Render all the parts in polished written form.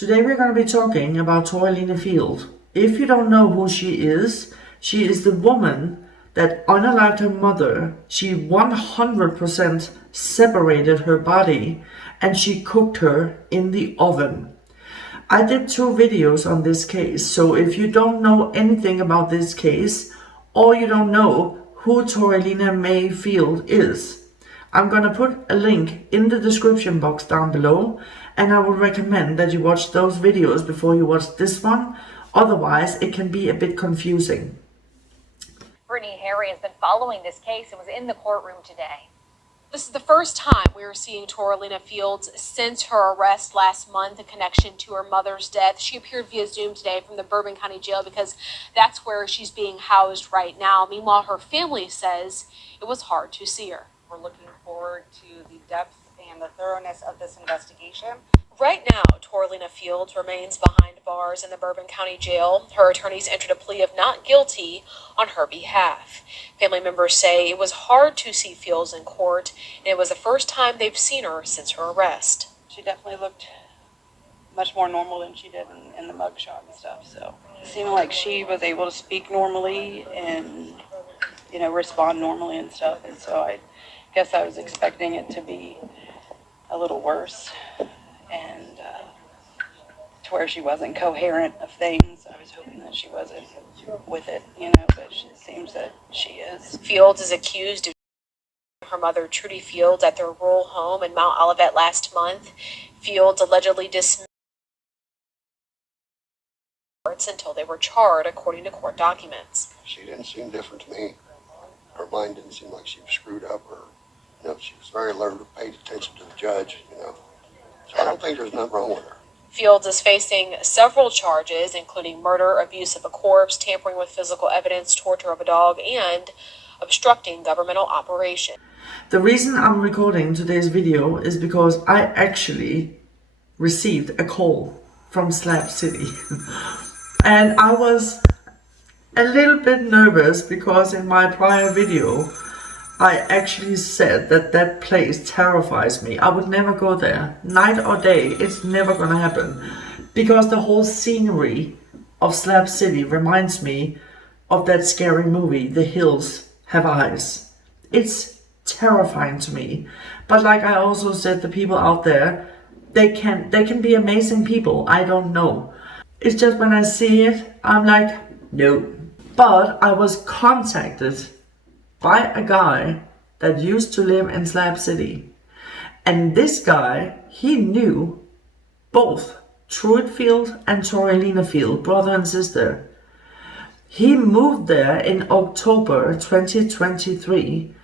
Today we're going to be talking about Torilena Field. If you don't know who she is the woman that unalived her mother. She 100% separated her body and she cooked her in the oven. I did 2 videos on this case, so if you don't know anything about this case or you don't know who Torilena May Field is, I'm gonna put a link in the description box down below, and I would recommend that you watch those videos before you watch this one, otherwise it can be a bit confusing. Brittany Harry has been following this case and was in the courtroom today. This is the first time we are seeing Torilena Fields since her arrest last month in connection to her mother's death. She appeared via Zoom today from the Bourbon County Jail because that's where she's being housed right now. Meanwhile, her family says it was hard to see her. We're looking forward to the depth and the thoroughness of this investigation. Right now, Torilena Fields remains behind bars in the Bourbon County Jail. Her attorneys entered a plea of not guilty on her behalf. Family members say it was hard to see Fields in court, and it was the first time they've seen her since her arrest. She definitely looked much more normal than she did in the mugshot and stuff. So it seemed like she was able to speak normally and, respond normally and stuff. And so I guess I was expecting it to be a little worse and to where she wasn't coherent of things. I was hoping that she wasn't with it, but it seems that she is. Fields is accused of her mother, Truitt Fields, at their rural home in Mount Olivet last month. Fields allegedly dismissed until they were charged, according to court documents. She didn't seem different to me. Her mind didn't seem like she was screwed up, or she was very alert and paid attention to the judge. So I don't think there's nothing wrong with her. Fields is facing several charges, including murder, abuse of a corpse, tampering with physical evidence, torture of a dog, and obstructing governmental operation. The reason I'm recording today's video is because I actually received a call from Slab City. And I was a little bit nervous because in my prior video I actually said that place terrifies me. I would never go there. Night or day, it's never gonna happen. Because the whole scenery of Slab City reminds me of that scary movie, The Hills Have Eyes. It's terrifying to me. But like I also said, the people out there, they can be amazing people. I don't know. It's just when I see it, I'm like, no. But I was contacted by a guy that used to live in Slab City. And this guy, he knew both Truitt Field and Torilena Field, brother and sister. He moved there in October 2023.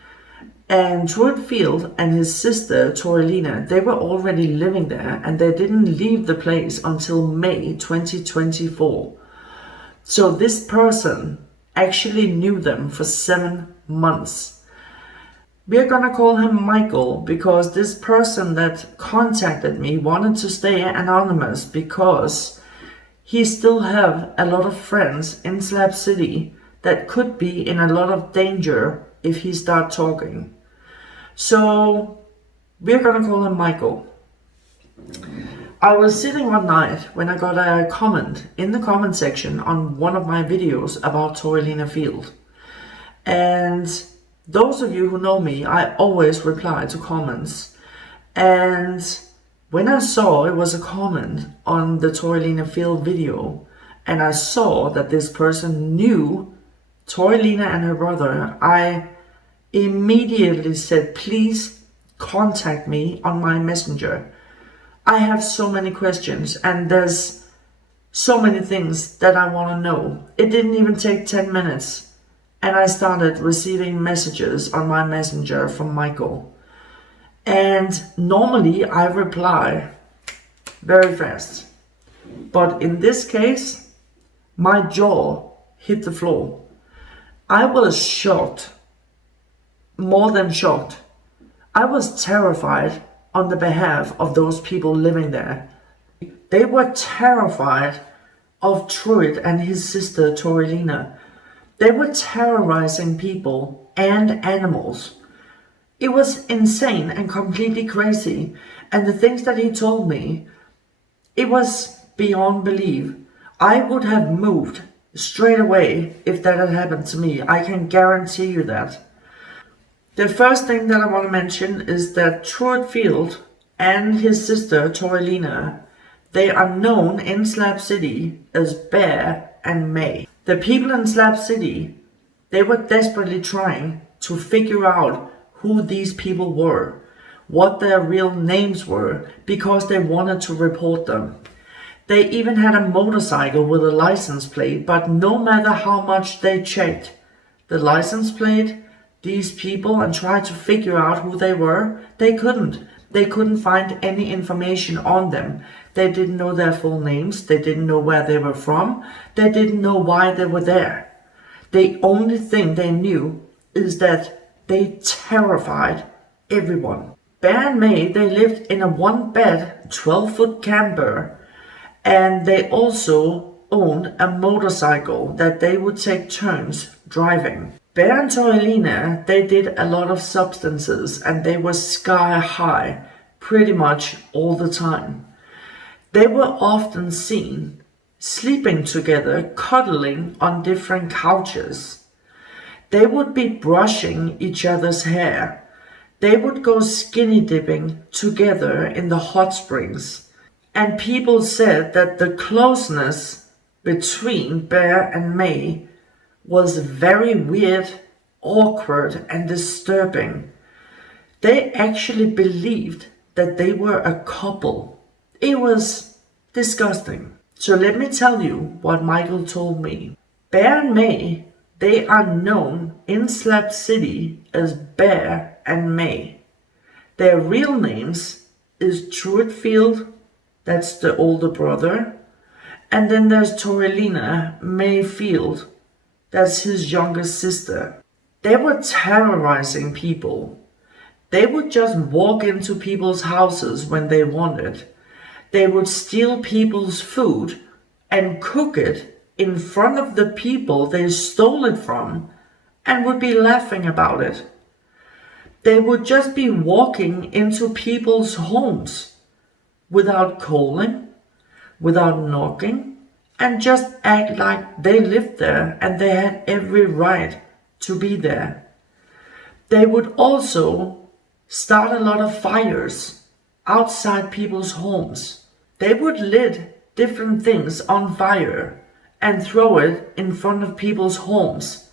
And Truitt Field and his sister Torilena, they were already living there and they didn't leave the place until May 2024. So this person actually knew them for 7 months. We're gonna call him Michael because this person that contacted me wanted to stay anonymous because he still have a lot of friends in Slab City that could be in a lot of danger if he start talking. So we're gonna call him Michael. I was sitting one night when I got a comment in the comment section on one of my videos about Torilena Field. And those of you who know me, I always reply to comments. And when I saw it was a comment on the Torilena Field video, and I saw that this person knew Torilena and her brother, I immediately said, please contact me on my messenger. I have so many questions and there's so many things that I want to know. It didn't even take 10 minutes and I started receiving messages on my messenger from Michael. And normally I reply very fast. But in this case, my jaw hit the floor. I was shocked, more than shocked. I was terrified on the behalf of those people living there. They were terrified of Truitt and his sister Torilena. They were terrorizing people and animals. It was insane and completely crazy. And the things that he told me, it was beyond belief. I would have moved straight away if that had happened to me. I can guarantee you that. The first thing that I want to mention is that Truitt Field and his sister Torilena, they are known in Slab City as Bear and May. The people in Slab City, they were desperately trying to figure out who these people were, what their real names were, because they wanted to report them. They even had a motorcycle with a license plate, but no matter how much they checked the license plate, these people, and tried to figure out who they were, they couldn't. They couldn't find any information on them. They didn't know their full names. They didn't know where they were from. They didn't know why they were there. The only thing they knew is that they terrified everyone. Bear and May, they lived in a one-bed, 12-foot camper, and they also owned a motorcycle that they would take turns driving. Bear and Torilena, they did a lot of substances and they were sky high pretty much all the time. They were often seen sleeping together, cuddling on different couches. They would be brushing each other's hair. They would go skinny dipping together in the hot springs. And people said that the closeness between Bear and May was very weird, awkward, and disturbing. They actually believed that they were a couple. It was disgusting. So let me tell you what Michael told me. Bear and May, they are known in Slab City as Bear and May. Their real names is Truitt Field, that's the older brother, and then there's Torilena May Field, that's his younger sister. They were terrorizing people. They would just walk into people's houses when they wanted. They would steal people's food and cook it in front of the people they stole it from and would be laughing about it. They would just be walking into people's homes without calling, without knocking, and just act like they lived there and they had every right to be there. They would also start a lot of fires outside people's homes. They would lit different things on fire and throw it in front of people's homes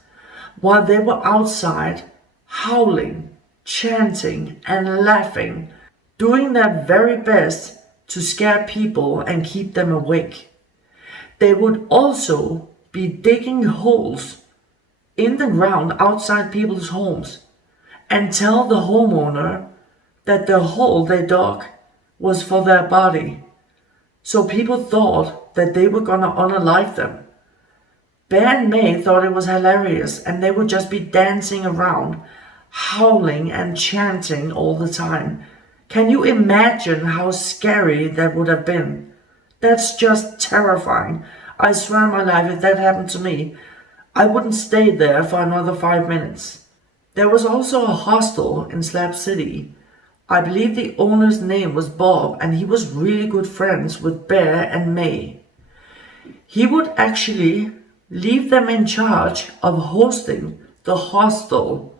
while they were outside howling, chanting, and laughing, doing their very best to scare people and keep them awake. They would also be digging holes in the ground outside people's homes and tell the homeowner that the hole they dug was for their body. So people thought that they were gonna unalive them. Bear and May thought it was hilarious and they would just be dancing around, howling and chanting all the time. Can you imagine how scary that would have been? That's just terrifying. I swear on my life, if that happened to me, I wouldn't stay there for another 5 minutes. There was also a hostel in Slab City. I believe the owner's name was Bob, and he was really good friends with Bear and May. He would actually leave them in charge of hosting the hostel.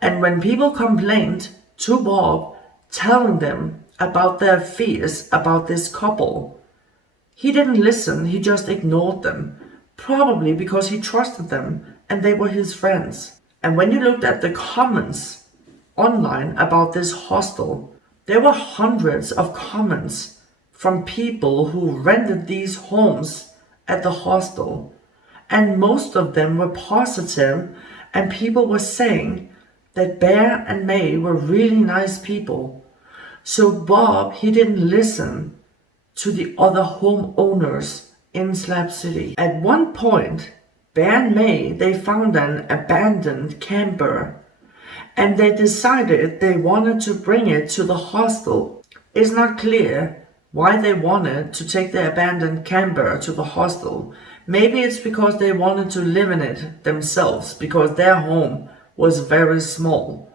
And when people complained to Bob, telling them about their fears about this couple, he didn't listen, he just ignored them, probably because he trusted them and they were his friends. And when you looked at the comments online about this hostel, there were hundreds of comments from people who rented these homes at the hostel, and most of them were positive, and people were saying that Bear and May were really nice people. So Bob, he didn't listen to the other homeowners in Slab City. At one point, Bear and May, they found an abandoned camper and they decided they wanted to bring it to the hostel. It's not clear why they wanted to take the abandoned camper to the hostel. Maybe it's because they wanted to live in it themselves because their home was very small.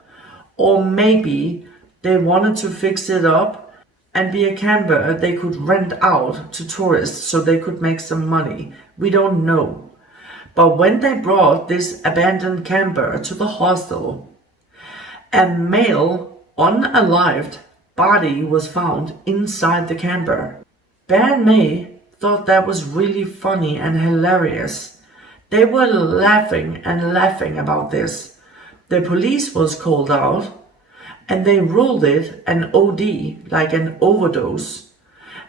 Or maybe they wanted to fix it up and be a camper they could rent out to tourists so they could make some money. We don't know. But when they brought this abandoned camper to the hostel, a male, unalived body was found inside the camper. Bear and May thought that was really funny and hilarious. They were laughing and laughing about this. The police was called out and they ruled it an OD, like an overdose.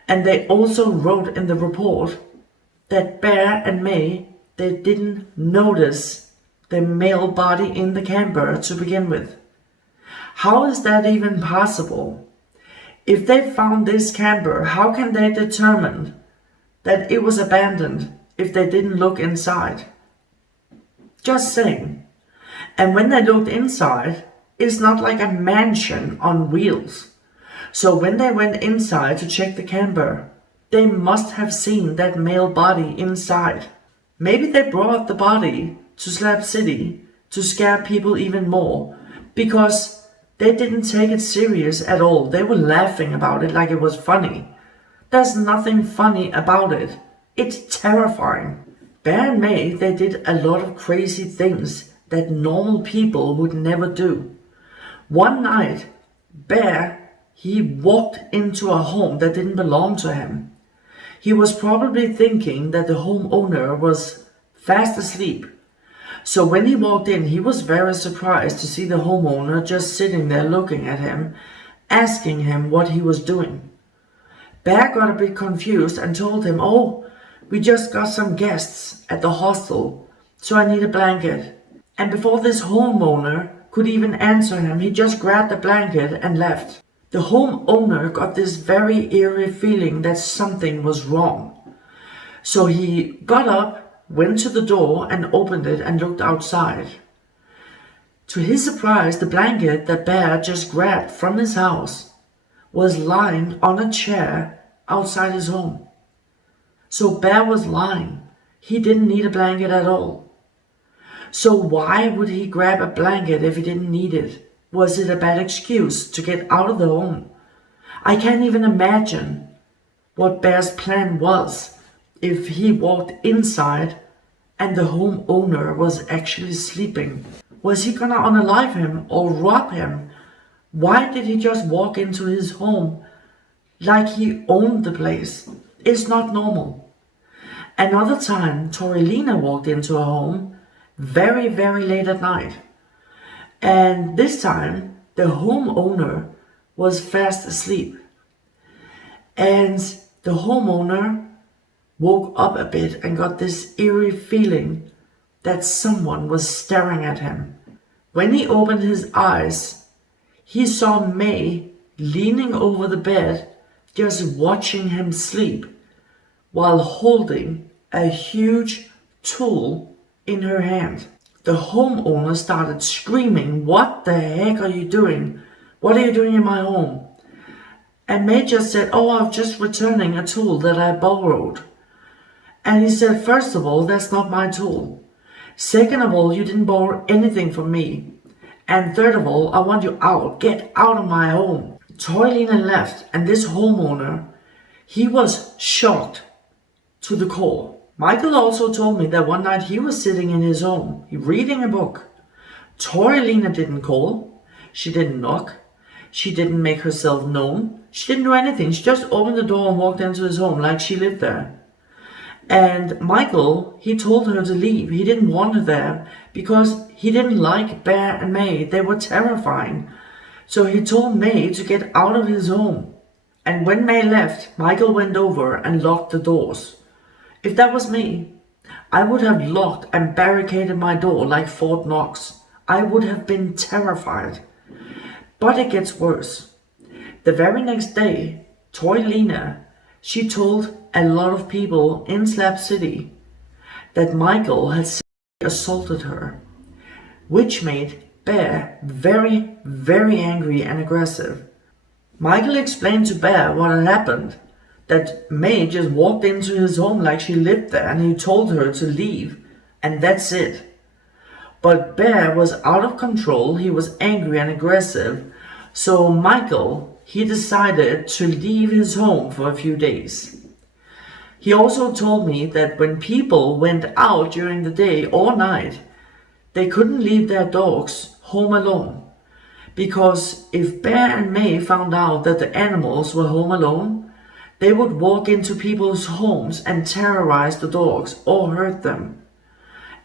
And they also wrote in the report that Bear and May, they didn't notice the male body in the camper to begin with. How is that even possible? If they found this camper, how can they determine that it was abandoned if they didn't look inside? Just saying. And when they looked inside, it's not like a mansion on wheels. So when they went inside to check the camper, they must have seen that male body inside. Maybe they brought the body to Slab City to scare people even more, because they didn't take it serious at all. They were laughing about it like it was funny. There's nothing funny about it. It's terrifying. Bear and May, they did a lot of crazy things that normal people would never do. One night, Bear, he walked into a home that didn't belong to him. He was probably thinking that the homeowner was fast asleep. So when he walked in, he was very surprised to see the homeowner just sitting there looking at him, asking him what he was doing. Bear got a bit confused and told him, "Oh, we just got some guests at the hostel, so I need a blanket." And before this homeowner could even answer him, he just grabbed the blanket and left. The homeowner got this very eerie feeling that something was wrong. So he got up, went to the door and opened it and looked outside. To his surprise, the blanket that Bear just grabbed from his house was lying on a chair outside his home. So Bear was lying. He didn't need a blanket at all. So why would he grab a blanket if he didn't need it? Was it a bad excuse to get out of the home? I can't even imagine what Bear's plan was if he walked inside and the homeowner was actually sleeping. Was he gonna unalive him or rob him? Why did he just walk into his home like he owned the place? It's not normal. Another time, Torilena walked into a home very, very late at night. And this time, the homeowner was fast asleep. And the homeowner woke up a bit and got this eerie feeling that someone was staring at him. When he opened his eyes, he saw May leaning over the bed, just watching him sleep, while holding a huge tool in her hand. The homeowner started screaming, "What the heck are you doing? What are you doing in my home?" And May just said, "Oh, I'm just returning a tool that I borrowed." And he said, "First of all, that's not my tool. Second of all, you didn't borrow anything from me. And third of all, I want you out. Get out of my home." Torilena left, and this homeowner, he was shocked to the core. Michael also told me that one night he was sitting in his home, reading a book. Torilena didn't call. She didn't knock. She didn't make herself known. She didn't do anything. She just opened the door and walked into his home like she lived there. And Michael, he told her to leave. He didn't want her there because he didn't like Bear and May. They were terrifying. So he told May to get out of his home. And when May left, Michael went over and locked the doors. If that was me, I would have locked and barricaded my door like Fort Knox. I would have been terrified. But it gets worse. The very next day, Torilena, she told a lot of people in Slab City that Michael had sexually assaulted her, which made Bear very, very angry and aggressive. Michael explained to Bear what had happened, that May just walked into his home like she lived there and he told her to leave, and that's it. But Bear was out of control. He was angry and aggressive. So Michael, he decided to leave his home for a few days. He also told me that when people went out during the day or night, they couldn't leave their dogs home alone, because if Bear and May found out that the animals were home alone, they would walk into people's homes and terrorize the dogs or hurt them.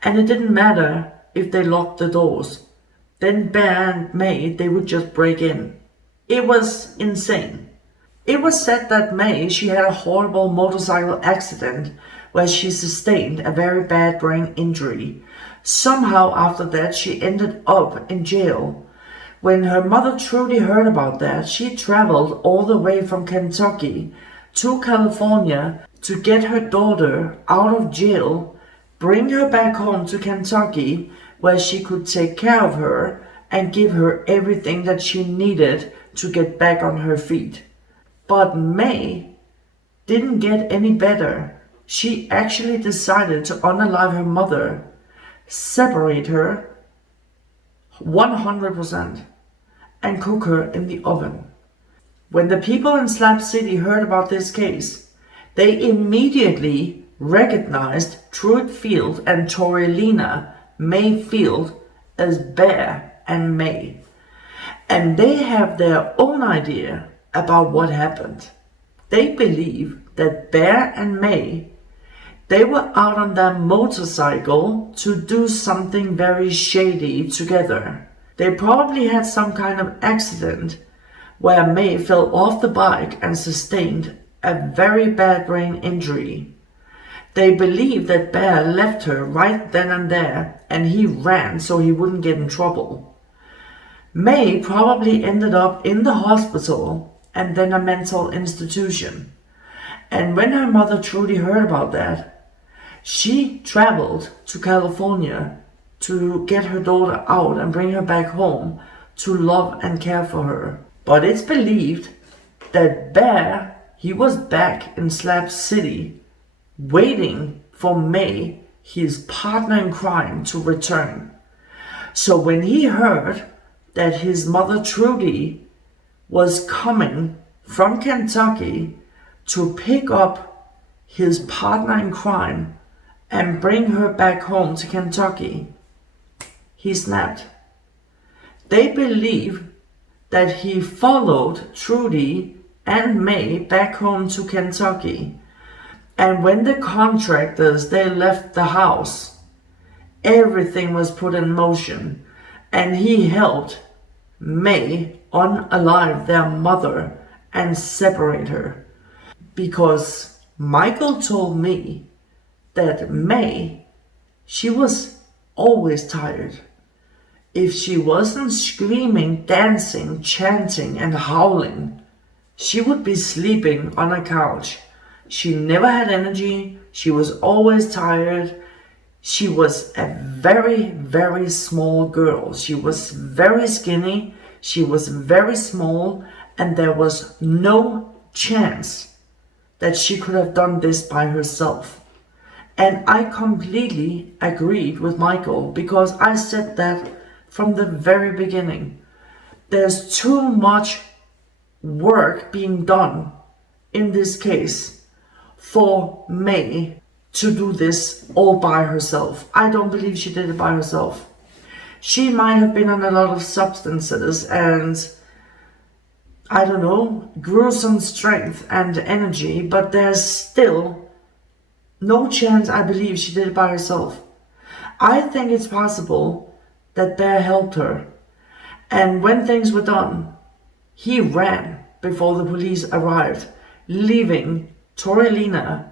And it didn't matter if they locked the doors. Then Bear and May, they would just break in. It was insane. It was said that May, she had a horrible motorcycle accident where she sustained a very bad brain injury. Somehow after that she ended up in jail. When her mother Truitt heard about that, she traveled all the way from Kentucky to California to get her daughter out of jail, bring her back home to Kentucky where she could take care of her and give her everything that she needed to get back on her feet. But May didn't get any better. She actually decided to unalive her mother, separate her 100%, and cook her in the oven. When the people in Slab City heard about this case, they immediately recognized Truitt Field and Torilena May Field as Bear and May. And they have their own idea about what happened. They believe that Bear and May, they were out on their motorcycle to do something very shady together. They probably had some kind of accident where May fell off the bike and sustained a very bad brain injury. They believe that Bear left her right then and there and he ran so he wouldn't get in trouble. May probably ended up in the hospital and then a mental institution. And when her mother Truitt heard about that, she traveled to California to get her daughter out and bring her back home to love and care for her. But it's believed that Bear, he was back in Slab City waiting for May, his partner in crime, to return. So when he heard that his mother Truitt was coming from Kentucky to pick up his partner in crime and bring her back home to Kentucky, he snapped. They believe that he followed Truitt and May back home to Kentucky, and when the contractors they left the house, everything was put in motion and he helped May unalive their mother and separate her. Because Michael told me that May, she was always tired. If she wasn't screaming, dancing, chanting and howling, she would be sleeping on a couch. She never had energy, she was always tired. She was a very, very small girl. She was very skinny, she was very small, and there was no chance that she could have done this by herself. And I completely agreed with Michael, because I said that from the very beginning. There's too much work being done in this case for May to do this all by herself. I don't believe she did it by herself. She might have been on a lot of substances and, I don't know, gruesome strength and energy, but there's still no chance I believe she did it by herself. I think it's possible that Bear helped her, and when things were done, he ran before the police arrived, leaving Torilena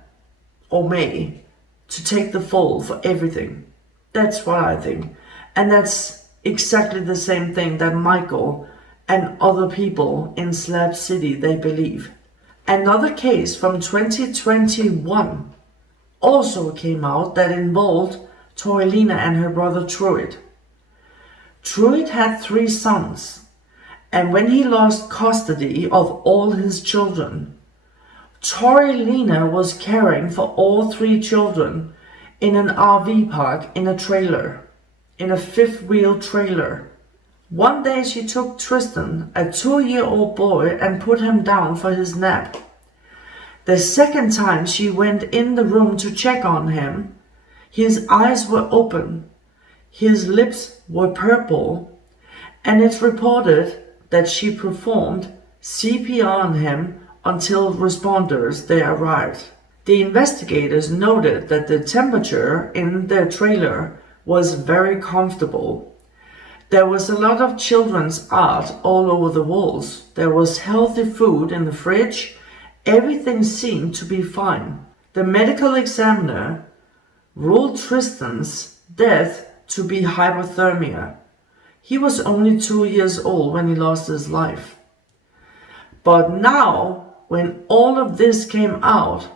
or May to take the fall for everything. That's what I think. And that's exactly the same thing that Michael and other people in Slab City, they believe. Another case from 2021 also came out that involved Torilena and her brother Truitt. Truitt had 3 sons, and when he lost custody of all his children, Torilena was caring for all 3 children in an RV park in a trailer, in a 5th wheel trailer, One day she took Tristan, a 2-year-old boy, and put him down for his nap. The second time she went in the room to check on him, his eyes were open, his lips were purple, and it's reported that she performed CPR on him until responders they arrived. The investigators noted that the temperature in their trailer was very comfortable. There was a lot of children's art all over the walls. There was healthy food in the fridge. Everything seemed to be fine. The medical examiner ruled Tristan's death to be hypothermia. He was only 2 years old when he lost his life. But now, when all of this came out,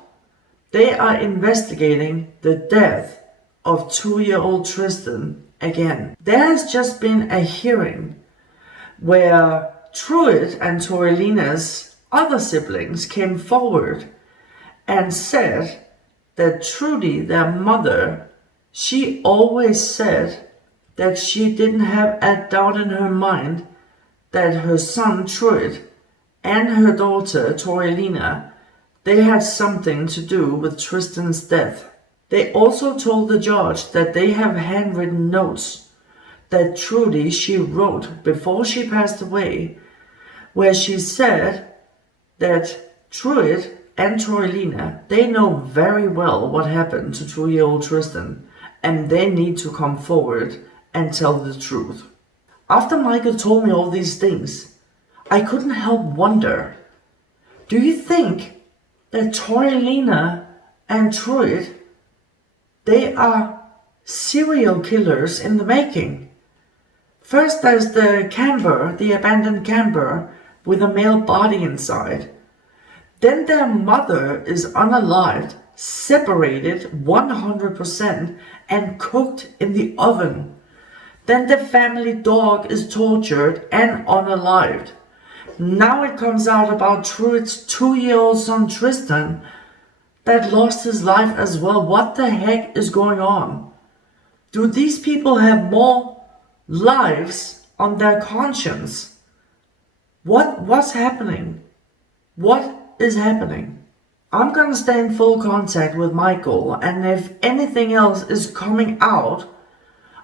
they are investigating the death of 2-year-old Tristan again. There has just been a hearing where Truitt and Torilena's other siblings came forward and said that Trudy, their mother, she always said that she didn't have a doubt in her mind that her son Truitt and her daughter Torilena, they had something to do with Tristan's death. They also told the judge that they have handwritten notes that Trudy she wrote before she passed away, where she said that Truitt and Torilena, they know very well what happened to 2-year-old Tristan, and they need to come forward and tell the truth. After Michael told me all these things, I couldn't help wonder, do you think that Torilena and Truitt, they are serial killers in the making? First there's the camper, the abandoned camper with a male body inside. Then their mother is unalived, separated 100% and cooked in the oven. Then the family dog is tortured and unalived. Now it comes out about Truitt's 2-year-old son Tristan that lost his life as well. What the heck is going on? Do these people have more lives on their conscience? What's happening? What is happening? I'm gonna stay in full contact with Michael, and if anything else is coming out,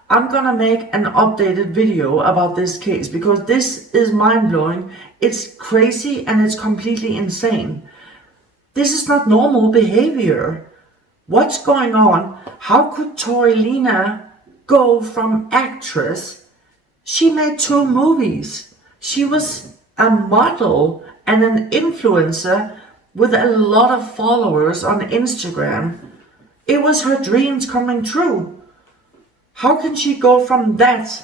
I'm gonna make an updated video about this case, because this is mind-blowing, it's crazy, and it's completely insane. This is not normal behavior. What's going on? How could Torilena go from actress? She made 2 movies. She was a model and an influencer with a lot of followers on Instagram. It was her dreams coming true. How can she go from that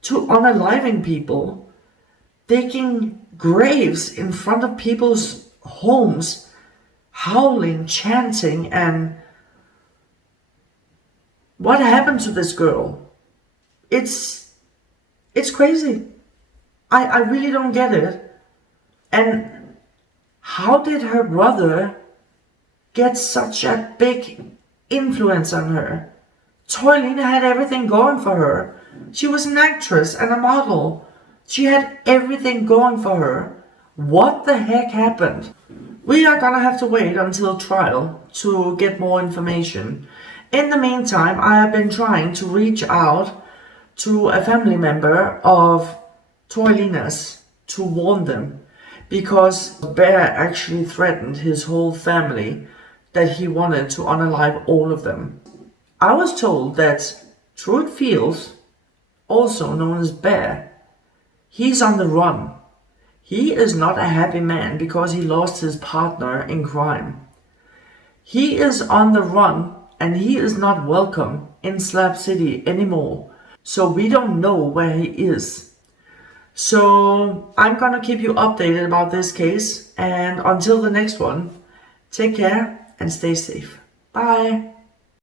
to unaliving people, digging graves in front of people's homes, howling, chanting, and what happened to this girl? It's crazy. I really don't get it. And how did her brother get such a big influence on her? Torilena had everything going for her. She was an actress and a model. She had everything going for her. What the heck happened? We are gonna have to wait until trial to get more information. In the meantime, I have been trying to reach out to a family member of Torilenas to warn them, because Bear actually threatened his whole family that he wanted to unalive all of them. I was told that Truitt Field, also known as Bear, he's on the run. He is not a happy man because he lost his partner in crime. He is on the run and he is not welcome in Slab City anymore. So we don't know where he is. So I'm gonna keep you updated about this case, and until the next one, take care and stay safe. Bye.